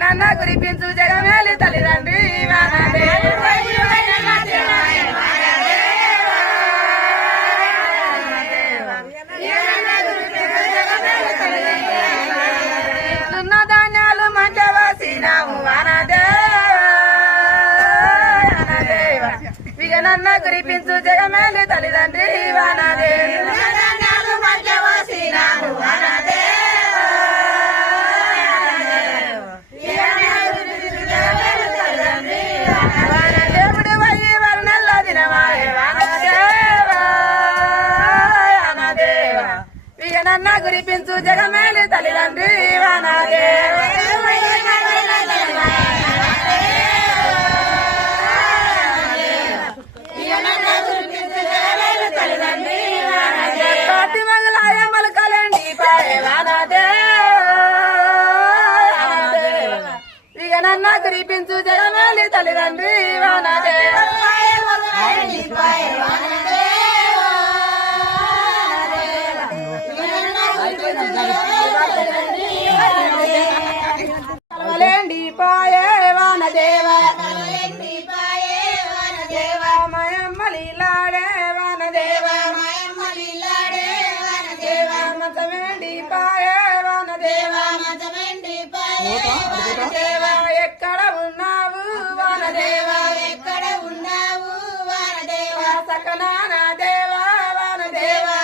నన్న కురిపించు జగమేలి తల్లిదండ్రి ఇట్లున్న ధాన్యాలు మంచవాసినాము నన్న కురిపించు జగమేలి తల్లిదండ్రి నన్న కురిపించు జగమేలి తల్లిదండ్రి కాటి మంగళాయ మలకలేండి ఇక నన్న కురిపించు జగమేలి తల్లిదండ్రి కలవలేండి పాయే వానదేవా మయమ్మలీలాడే వానదేవా మతమేండి పాయే వానదేవా దేవా ఎక్కడ ఉన్నావు వానదేవా సకనానా దేవా వానదేవా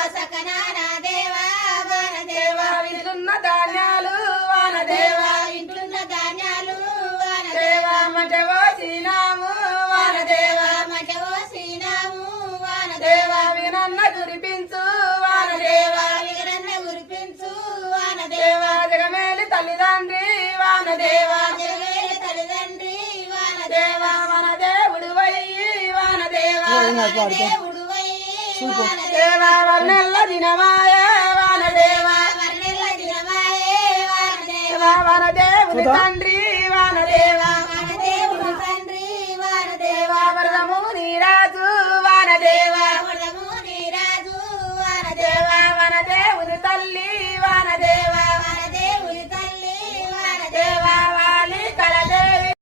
విలున్న ధాన్యాలు వానదేవా దేవా మటవోసినాము వానదేవా దేవా వినన్న కురిపించు వానదేవా దేవా జగమేలి తల్లిదండ్రి వానదేవా దేవా మన దేవుడు వయ్యి వానదేవా దేవా వర్ణెల్ల దినమాయ వానదేవా వనదేవుని తండ్రి